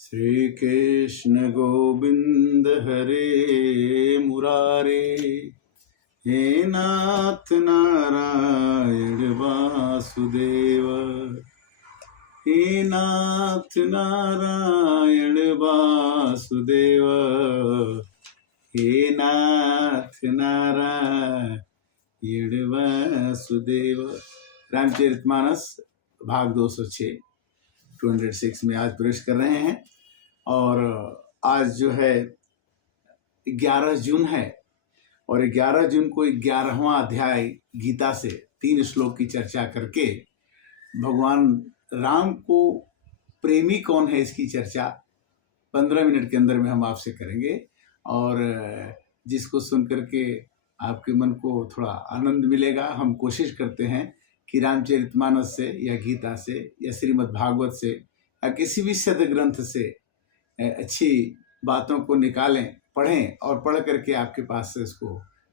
श्री कृष्ण गोविंद हरे मुरारे, हे नाथ नारायण वासुदेव, हे नाथ नारायण वासुदेव, हे नाथ नारायण वासुदेव। रामचरितमानस भाग 206 206 में आज प्रवेश कर रहे हैं। और आज जो है 11 जून है और 11 जून को 11वां अध्याय गीता से 3 श्लोक की चर्चा करके भगवान राम को प्रेमी कौन है इसकी चर्चा 15 मिनट के अंदर में हम आपसे करेंगे। और जिसको सुन करके आपके मन को थोड़ा आनंद मिलेगा, हम कोशिश करते हैं कि रामचरितमानस से या गीता से या श्रीमद् भागवत से या किसी भी सद ग्रंथ से अच्छी बातों को निकालें, पढ़ें और पढ़ करके आपके पास से इसको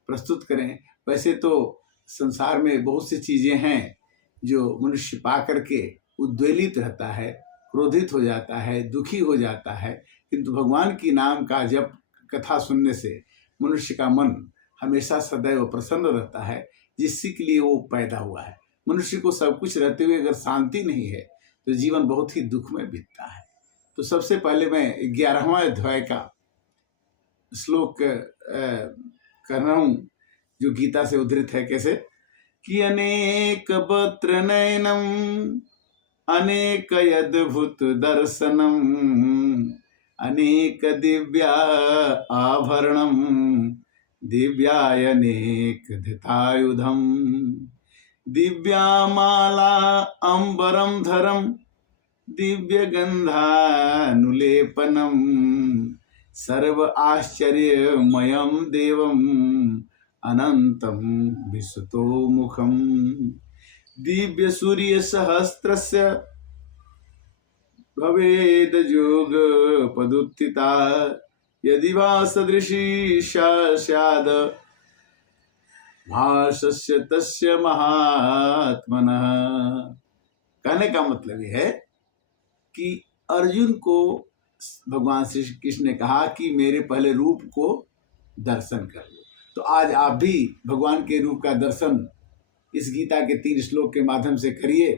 प्रस्तुत करें। वैसे तो संसार में बहुत सी चीज़ें हैं जो मनुष्य पा करके उद्वेलित रहता है, क्रोधित हो जाता है, दुखी हो जाता है, किंतु भगवान की नाम का जप कथा सुनने से मनुष्य का मन हमेशा सदैव प्रसन्न रहता है, जिससे के लिए वो पैदा हुआ है। मनुष्य को सब कुछ रहते हुए अगर शांति नहीं है तो जीवन बहुत ही दुख में बीतता है। तो सबसे पहले मैं 11वां अध्याय का श्लोक कर रहा हूँ जो गीता से उद्धृत है। कैसे कि अनेक वक्त्र नयनम अनेक अद्भुत दर्शनम अनेक दिव्या आभरणम दिव्यायनेक धृतायुधम दिव्यामाला अंबरम धरम दिव्यगंधानुलेपनम सर्व आश्चर्यमयं देवम अनंतम विश्वतोमुखम दिव्य सूर्य सहस्त्रस्य भवेद जोग पदुत्थिता यदि वा सदृशी स्याद भाषस्य तस्य महात्मनः। कहने का मतलब यह है कि अर्जुन को भगवान श्री कृष्ण ने कहा कि मेरे पहले रूप को दर्शन कर लो। तो आज आप भी भगवान के रूप का दर्शन इस गीता के 3 श्लोक के माध्यम से करिए,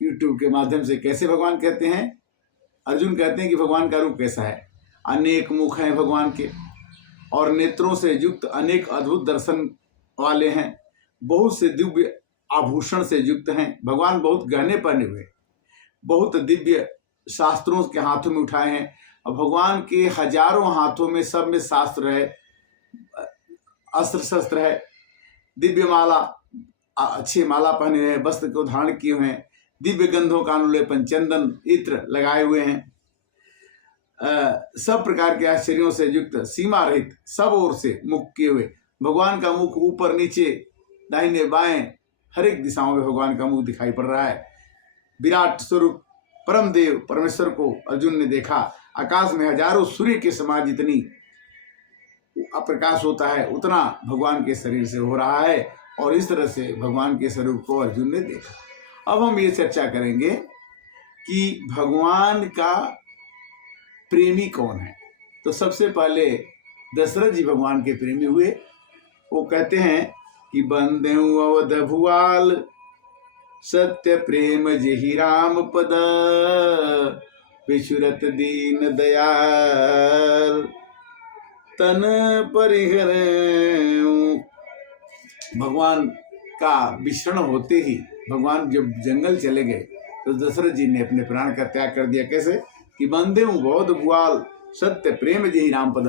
YouTube के माध्यम से। कैसे भगवान कहते हैं, अर्जुन कहते हैं कि भगवान का रूप कैसा है। अनेक मुख हैं भगवान के और नेत्रों से युक्त अनेक अद्भुत दर्शन वाले हैं, बहुत से दिव्य आभूषण से युक्त हैं। भगवान बहुत गहने पहने हुए, बहुत दिव्य शास्त्रों के हाथों में उठाए हैं और भगवान के हजारों हाथों में सब में शास्त्र है, अस्त्र शस्त्र है, दिव्य माला, अच्छी माला पहने हुए हैं, वस्त्र को धारण किए हुए हैं, दिव्य गंधों का अनुलेपन, चंदन इत्र लगाए हुए हैं, सब प्रकार के आश्चर्यों से युक्त, सीमा रहित, सब ओर से मुख किए हुए। भगवान का मुख ऊपर नीचे दाहिने बाएं हर एक दिशाओं में भगवान का मुख दिखाई पड़ रहा है। विराट स्वरूप परम देव परमेश्वर को अर्जुन ने देखा। आकाश में हजारों सूर्य के समान जितनी प्रकाश होता है उतना भगवान के शरीर से हो रहा है और इस तरह से भगवान के स्वरूप को अर्जुन ने देखा। अब हम ये चर्चा करेंगे कि भगवान का प्रेमी कौन है। तो सबसे पहले दशरथ जी भगवान के प्रेमी हुए। वो कहते हैं कि बंदे अवध भुआल सत्य प्रेम जेहि राम पद विचुरत दीन दयाल तन परिहर। भगवान का विषण होते ही भगवान जब जंगल चले गए तो दशरथ जी ने अपने प्राण का त्याग कर दिया। कैसे कि बंदे बौद्ध भुआल सत्य प्रेम जेहि राम पद।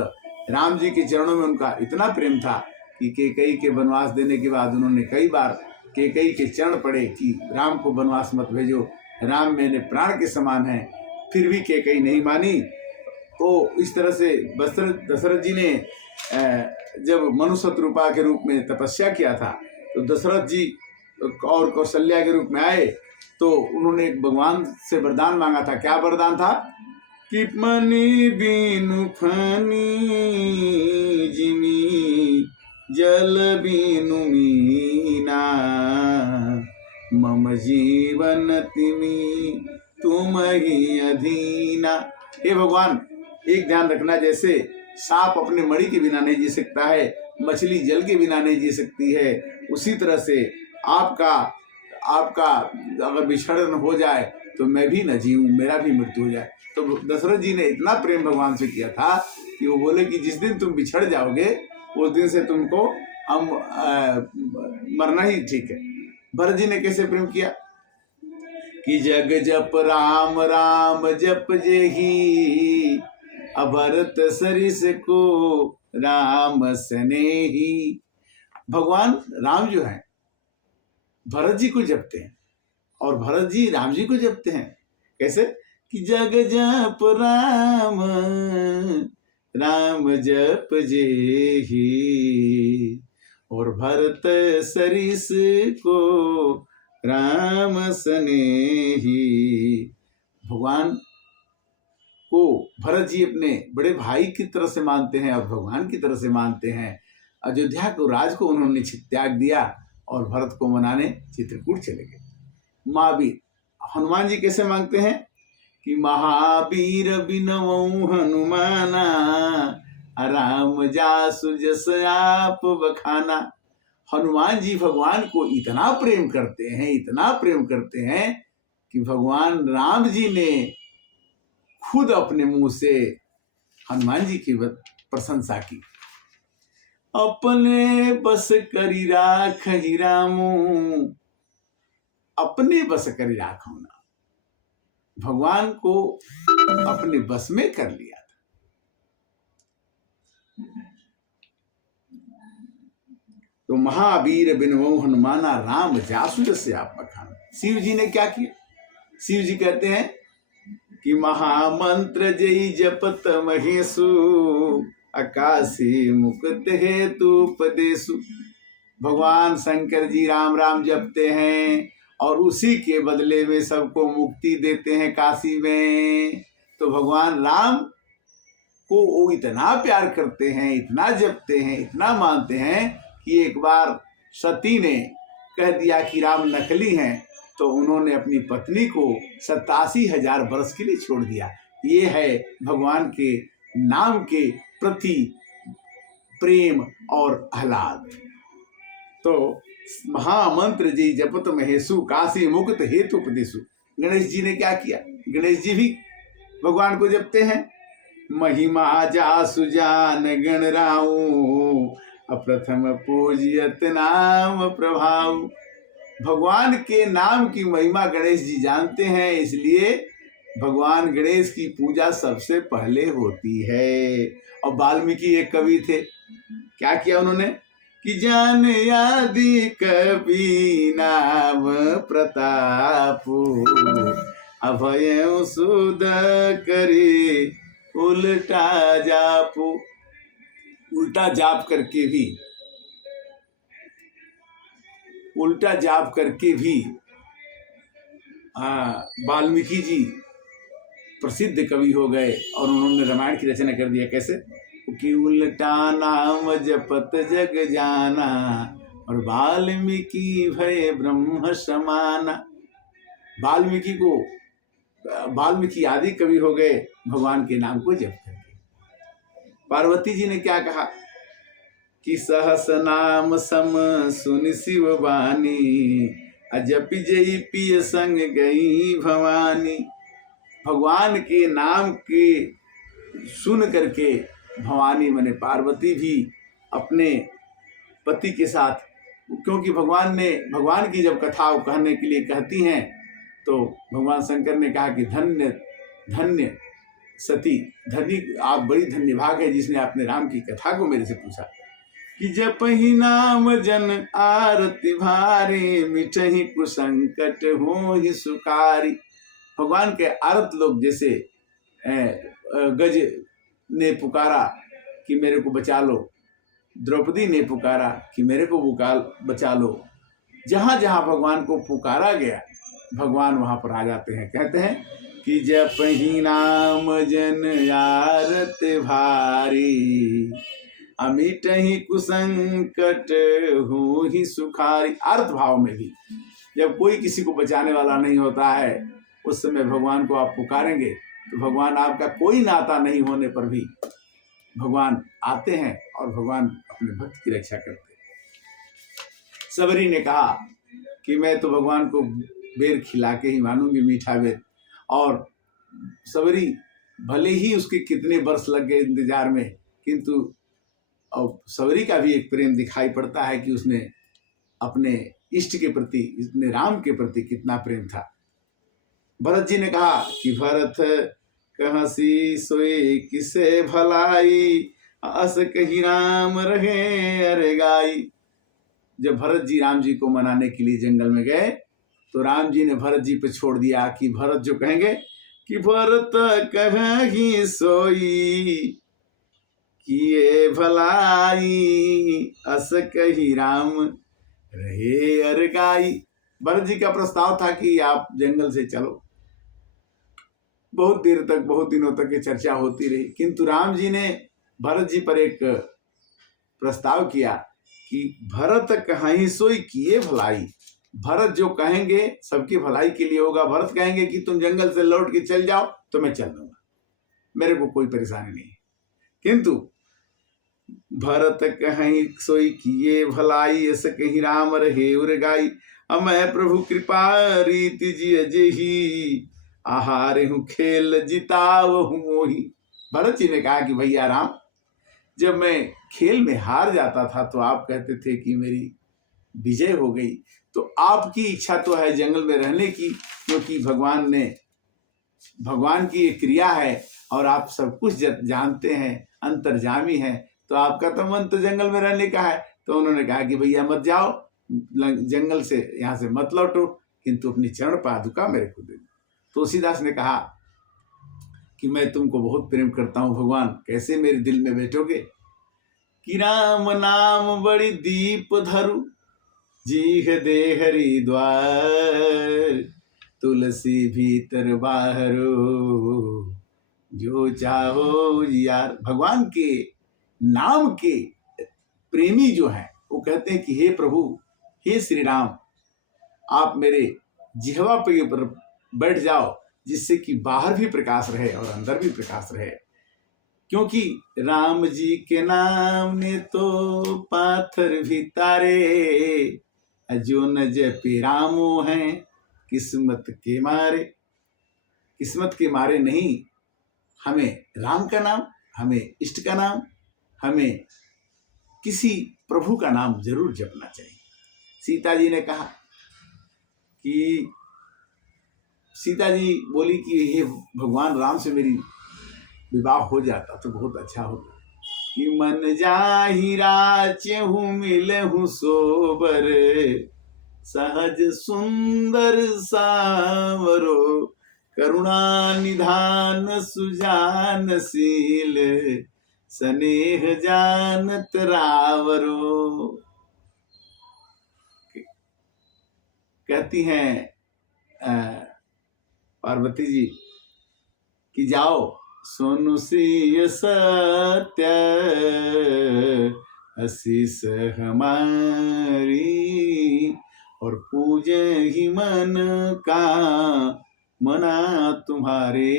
राम जी के चरणों में उनका इतना प्रेम था कि कैकेयी के वनवास देने के बाद उन्होंने कई बार कैकेयी के चरण पड़े कि राम को वनवास मत भेजो, राम मेरे प्राण के समान है, फिर भी कैकेयी नहीं मानी। तो इस तरह से दशरथ जी ने जब मनुशत्रुपा के रूप में तपस्या किया था तो दशरथ जी और कौशल्या के रूप में आए तो उन्होंने भगवान से वरदान मांगा था। क्या वरदान था कि मनी बीनु फनी जिमी जल बीनु मीना मम जीवन तिमी तुम ही अधीना। हे भगवान, एक ध्यान रखना, जैसे सांप अपने मणि के बिना नहीं जी सकता है, मछली जल के बिना नहीं जी सकती है, उसी तरह से आपका अगर विछड़न हो जाए तो मैं भी न जीऊं, मेरा भी मृत्यु हो जाए। तो दशरथ जी ने इतना प्रेम भगवान से किया था कि वो बोले कि जिस दिन तुम बिछड़ जाओगे उस दिन से तुमको हम मरना ही ठीक है। भरत जी ने कैसे प्रेम किया कि जग जप राम राम जप जेहि, अभरत सरिस को राम स्नेही। भगवान राम जो है भरत जी को जपते हैं और भरत जी राम जी को जपते हैं। कैसे कि जग जप राम राम जप जेहि, और भरत सरिस को राम स्नेही। भगवान को भरत जी अपने बड़े भाई की तरह से मानते हैं और भगवान की तरह से मानते हैं। अयोध्या को राज को उन्होंने त्याग दिया और भरत को मनाने चित्रकूट चले गए। महावीर हनुमान जी कैसे मांगते हैं कि महावीर बिनवऊ हनुमाना, राम जासु जस आप बखाना। हनुमान जी भगवान को इतना प्रेम करते हैं, इतना प्रेम करते हैं कि भगवान राम जी ने खुद अपने मुंह से हनुमान जी की प्रशंसा की। अपने बस करी राख ही रामू, अपने बस करी राखो ना, भगवान को अपने बस में कर लिया था। तो महावीर बिनवऊ हनुमाना, राम जासु जस आप बखाना। शिव जी ने क्या किया? शिव जी कहते हैं कि महामंत्र जय जपत महेशु, आकाशी मुकुत हेतु उपदेशु। भगवान शंकर जी राम राम जपते हैं और उसी के बदले में सबको मुक्ति देते हैं काशी में। तो भगवान राम को वो इतना प्यार करते हैं, इतना जपते हैं, इतना मानते हैं कि एक बार सती ने कह दिया कि राम नकली हैं, तो उन्होंने अपनी पत्नी को 87,000 वर्ष के लिए छोड़ दिया। ये है भगवान के नाम के प्रति प्रेम और आह्लाद। तो महामंत्र जी जपत महेशु, काशी मुक्त हेतु उपदेशु। गणेश जी ने क्या किया? गणेश जी भी भगवान को जपते हैं। महिमा जासु जान गण राऊ, अप्रथम पूजियत नाम प्रभाव। भगवान के नाम की महिमा गणेश जी जानते हैं, इसलिए भगवान गणेश की पूजा सबसे पहले होती है। और वाल्मीकि एक कवि थे, क्या किया उन्होंने कि जान आदि कवि नाम प्रताप, अभय सुध करे उल्टा जापू। उल्टा जाप करके भी वाल्मीकि जी प्रसिद्ध कवि हो गए और उन्होंने रामायण की रचना कर दिया। कैसे कि उल्टा नाम जपत जग जाना, और वाल्मीकि भय ब्रह्म समाना। वाल्मीकि आदि कवि हो गए भगवान के नाम को जप करके। पार्वती जी ने क्या कहा कि सहस नाम सम सुन शिव वाणी, अजपि जई पिय संग गई भवानी। भगवान के नाम के सुन करके भवानी माने पार्वती भी अपने पति के साथ, क्योंकि भगवान की जब कथा कहने के लिए कहती हैं तो भगवान शंकर ने कहा कि धन्य धन्य सती, धनी आप बड़ी धन्यभाग है जिसने अपने राम की कथा को मेरे से पूछा। कि जपहि नाम जन आरती भारी, मिटहि कुसंकट होहि सुखारी। भगवान के आरत लोग जैसे गज ने पुकारा कि मेरे को बचा लो, द्रौपदी ने पुकारा कि मेरे को बचा लो। जहाँ जहाँ भगवान को पुकारा गया भगवान वहाँ पर आ जाते हैं। कहते हैं कि जपहि नाम जन आरत भारी, अमिटहि कुसंकट होहि सुखारी। अर्थ भाव में भी जब कोई किसी को बचाने वाला नहीं होता है उस समय भगवान को आप पुकारेंगे तो भगवान आपका कोई नाता नहीं होने पर भी भगवान आते हैं और भगवान अपने भक्त की रक्षा करते हैं। सबरी ने कहा कि मैं तो भगवान को बेर खिला के ही मानूंगी, मीठा बेर। और सबरी भले ही उसके कितने वर्ष लग गए इंतजार में, किंतु अब सबरी का भी एक प्रेम दिखाई पड़ता है कि उसने अपने इष्ट के प्रति, अपने राम के प्रति कितना प्रेम था। भरत जी ने कहा कि भरत कहसी सोए किसे भलाई, अस कही राम रहे अरे गाई। जब भरत जी राम जी को मनाने के लिए जंगल में गए तो राम जी ने भरत जी पे छोड़ दिया कि भरत जो कहेंगे कि भरत कहीं सोई किए भलाई, अस कही राम रहे अर गाई। भरत जी का प्रस्ताव था कि आप जंगल से चलो। बहुत देर तक, बहुत दिनों तक ये चर्चा होती रही, किंतु राम जी ने भरत जी पर एक प्रस्ताव किया कि भरत कहीं सोई किए भलाई। भरत जो कहेंगे सबकी भलाई के लिए होगा। भरत कहेंगे कि तुम जंगल से लौट के चल जाओ तो मैं चल दूंगा, मेरे को कोई परेशानी नहीं। किंतु भरत कहीं सोई किए भलाई, ऐसे कहीं राम रहे उर गाई। अमय प्रभु कृपा रीति जी अजही, आहार हूँ खेल जिताव हूँ मोही। भरत जी ने कहा कि भैया राम, जब मैं खेल में हार जाता था तो आप कहते थे कि मेरी विजय हो गई। तो आपकी इच्छा तो है जंगल में रहने की, क्योंकि भगवान की एक क्रिया है और आप सब कुछ जानते हैं, अंतर्जामी हैं, तो आपका तो मन तो जंगल में रहने का है। तो उन्होंने कहा कि भैया मत जाओ, जंगल से यहाँ से मत लौटो, किंतु अपनी चरण पादुका मेरे को दे दो। तुलसीदास ने कहा कि मैं तुमको बहुत प्रेम करता हूँ भगवान, कैसे मेरे दिल में बैठोगे। कि राम नाम बड़ी दीप धरु, जीह दे हरि द्वार। तुलसी भीतर बाहरो, जो चाहो यार। भगवान के नाम के प्रेमी जो हैं वो कहते हैं कि हे प्रभु, हे श्री राम, आप मेरे जिह्वा पे पर बैठ जाओ, जिससे कि बाहर भी प्रकाश रहे और अंदर भी प्रकाश रहे। क्योंकि राम जी के नाम ने तो पाथर भी तारे, जो न जपे रामो हैं किस्मत के मारे। किस्मत के मारे नहीं, हमें राम का नाम, हमें इष्ट का नाम, हमें किसी प्रभु का नाम जरूर जपना चाहिए। सीता जी ने कहा कि सीता जी बोली कि हे भगवान राम से मेरी विवाह हो जाता तो बहुत अच्छा होता। कि मन जाहि राचहु मिलहु सोबर, सहज सुंदर सावरो। करुणा निधान सुजानशील, स्नेह जानत रावरो। कहती हैं पार्वती जी कि जाओ सोनु श्री सत्य, आशीष हमारी, और पूजे ही मन का मना तुम्हारे।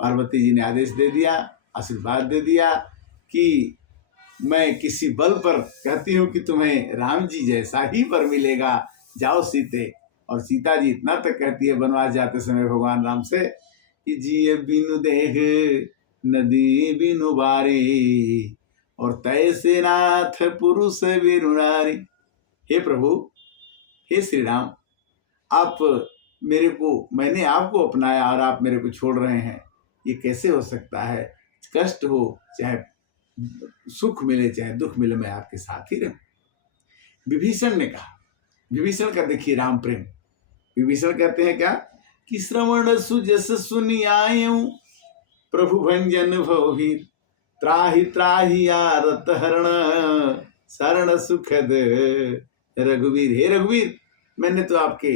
पार्वती जी ने आदेश दे दिया, आशीर्वाद दे दिया कि मैं किसी बल पर कहती हूँ कि तुम्हें राम जी जैसा ही वर मिलेगा, जाओ सीते। और सीता जी इतना तक कहती है वनवास जाते समय भगवान राम से कि जिये बिनु देह नदी बिनु बारी, और तैसे नाथ पुरुष बिनु नारी। हे प्रभु, हे श्री राम, आप मेरे को, मैंने आपको अपनाया और आप मेरे को छोड़ रहे हैं, ये कैसे हो सकता है। कष्ट हो चाहे सुख मिले चाहे दुख मिले, मैं आपके साथ ही रहूं। विभीषण ने कहा, विभीषण का देखिए राम प्रेम। विभीषण कहते हैं क्या कि श्रवण सुजस सुनि आयु, प्रभु भंजन भवभीर। त्राहि त्राहि आरत हरण, शरण सुखद रघुवीर। हे रघुवीर, मैंने तो आपके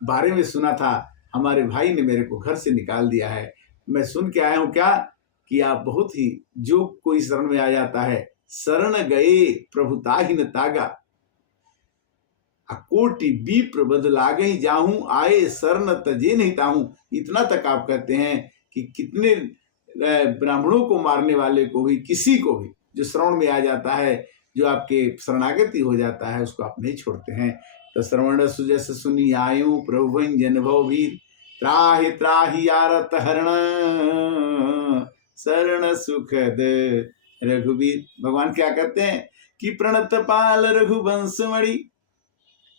बारे में सुना था, हमारे भाई ने मेरे को घर से निकाल दिया है। मैं सुन के आया हूं क्या कि आप बहुत ही, जो कोई शरण में आ जाता है, शरण गए प्रभु ताहि न तागा। कोटि विप्र बद लागे जाहूं, आए शरण तजे नहीं ताहूं। इतना तक आप कहते हैं कि कितने ब्राह्मणों को मारने वाले को भी, किसी को भी जो श्रवण में आ जाता है, जो आपके शरणागति हो जाता है, उसको आप नहीं छोड़ते हैं। तो श्रवण सुजस सुनी आयु, प्रभु जन भव वीर, त्राहि त्राहि आरत हरण, शरण सुखद रघुवीर। भगवान क्या कहते हैं कि प्रणत पाल रघुवंश मणि,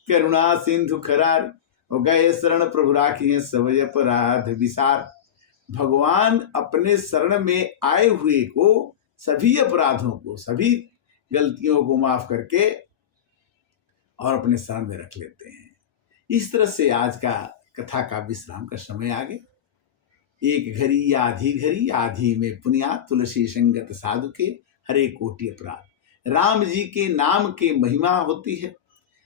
करुणा सिंधु खरार, हो गए शरण प्रभु राखी सब अपराध विसार। भगवान अपने शरण में आए हुए को, सभी अपराधों को, सभी गलतियों को माफ करके और अपने शरण में रख लेते हैं। इस तरह से आज का कथा का विश्राम का समय आ गया। एक घड़ी आधी घड़ी, आधी में पुनिया, तुलसी संगत साधु के हरे कोटि अपराध। राम जी के नाम के महिमा होती है।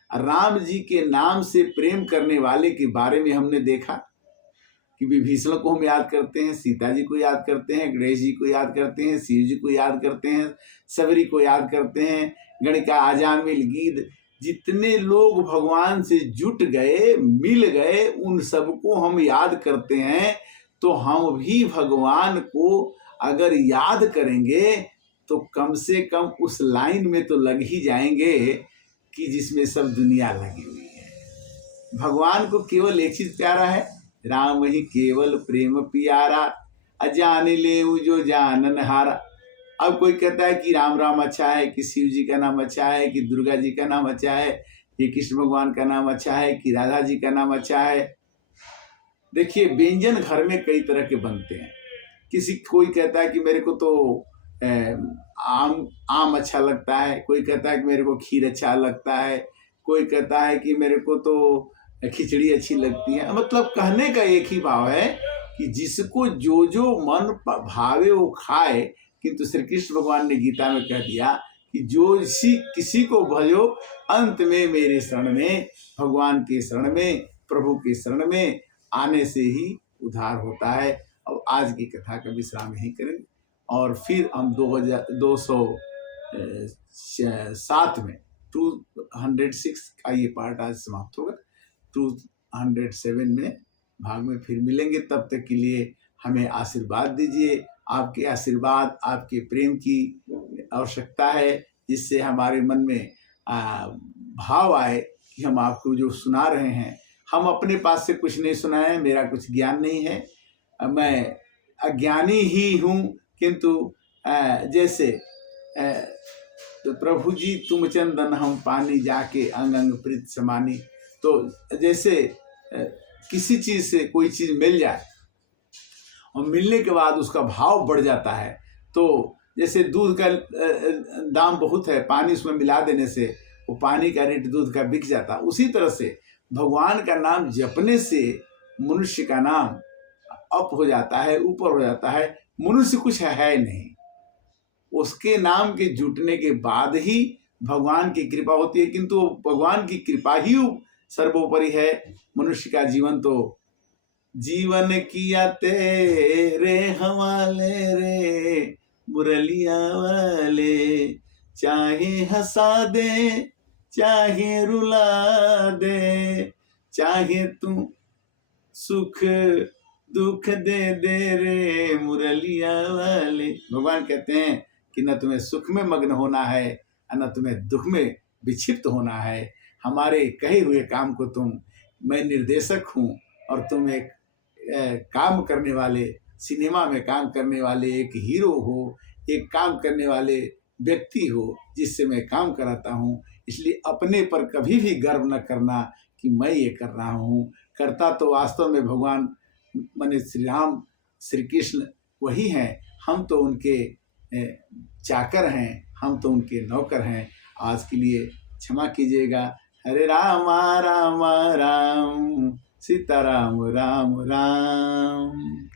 राम जी के नाम से प्रेम करने वाले के बारे में हमने देखा कि विभीषण को हम याद करते हैं, सीता जी को याद करते हैं, गणेश जी को याद करते हैं, शिव जी को याद करते हैं, सबरी को याद करते हैं, गणिका आजामिल गीध, जितने लोग भगवान से जुट गए, मिल गए, उन सबको हम याद करते हैं। तो हम भी भगवान को अगर याद करेंगे तो कम से कम उस लाइन में तो लग ही जाएंगे कि जिसमें सब दुनिया लगी हुई है। भगवान को केवल एक चीज प्यारा है, राम ही केवल प्रेम प्यारा, अजान ले जो जानन हारा। अब कोई कहता है कि राम राम अच्छा है, कि शिव जी का नाम अच्छा है, कि दुर्गा जी का नाम अच्छा है, कि कृष्ण भगवान का नाम अच्छा है, कि राधा जी का नाम अच्छा है। देखिए, व्यंजन घर में कई तरह के बनते हैं। कोई कहता है कि मेरे को तो आम अच्छा लगता है, कोई कहता है कि मेरे को खीर अच्छा लगता है, कोई कहता है कि मेरे को तो खिचड़ी अच्छी लगती है। मतलब कहने का एक ही भाव है कि जिसको जो जो मन भावे वो खाए। किंतु श्री कृष्ण भगवान ने गीता में कह दिया कि जो किसी को भजो अंत में मेरे शरण में, भगवान के शरण में, प्रभु के शरण में आने से ही उद्धार होता है। अब आज की कथा का विश्राम यहीं करेंगे और फिर हम 207 में 206 का ये पार्ट आज समाप्त होगा। 207 में भाग में फिर मिलेंगे। तब तक के लिए हमें आशीर्वाद दीजिए। आपके आशीर्वाद, आपके प्रेम की आवश्यकता है, जिससे हमारे मन में भाव आए कि हम आपको जो सुना रहे हैं, हम अपने पास से कुछ नहीं सुनाए, मेरा कुछ ज्ञान नहीं है, मैं अज्ञानी ही हूँ। किंतु जैसे तो प्रभु जी तुम चंदन हम पानी, जाके अंग अंग प्रीत समानी। तो जैसे किसी चीज से कोई चीज मिल जाए और मिलने के बाद उसका भाव बढ़ जाता है। तो जैसे दूध का दाम बहुत है, पानी उसमें मिला देने से वो पानी का रेट दूध का बिक जाता। उसी तरह से भगवान का नाम जपने से मनुष्य का नाम अप हो जाता है, ऊपर हो जाता है। मनुष्य कुछ है नहीं, उसके नाम के जुटने के बाद ही भगवान की कृपा होती है। किंतु भगवान की कृपा ही सर्वोपरि है। मनुष्य का जीवन तो जीवन किया तेरे हवाले रे, मुरलिया वाले, चाहे हंसा दे चाहे रुला दे, चाहे तू सुख दुख दे दे रे मुरलिया वाले। भगवान कहते हैं कि न तुम्हें सुख में मग्न होना है, न तुम्हें दुख में विक्षिप्त होना है। हमारे कहे हुए काम को मैं निर्देशक हूँ और तुम एक काम करने वाले, सिनेमा में काम करने वाले एक हीरो हो, एक काम करने वाले व्यक्ति हो जिससे मैं काम कराता हूँ। इसलिए अपने पर कभी भी गर्व न करना कि मैं ये कर रहा हूँ। करता तो वास्तव में भगवान माने श्री राम श्री कृष्ण वही हैं। हम तो उनके चाकर हैं, हम तो उनके नौकर हैं। आज के लिए क्षमा कीजिएगा। हरे राम राम राम, सीता राम राम राम।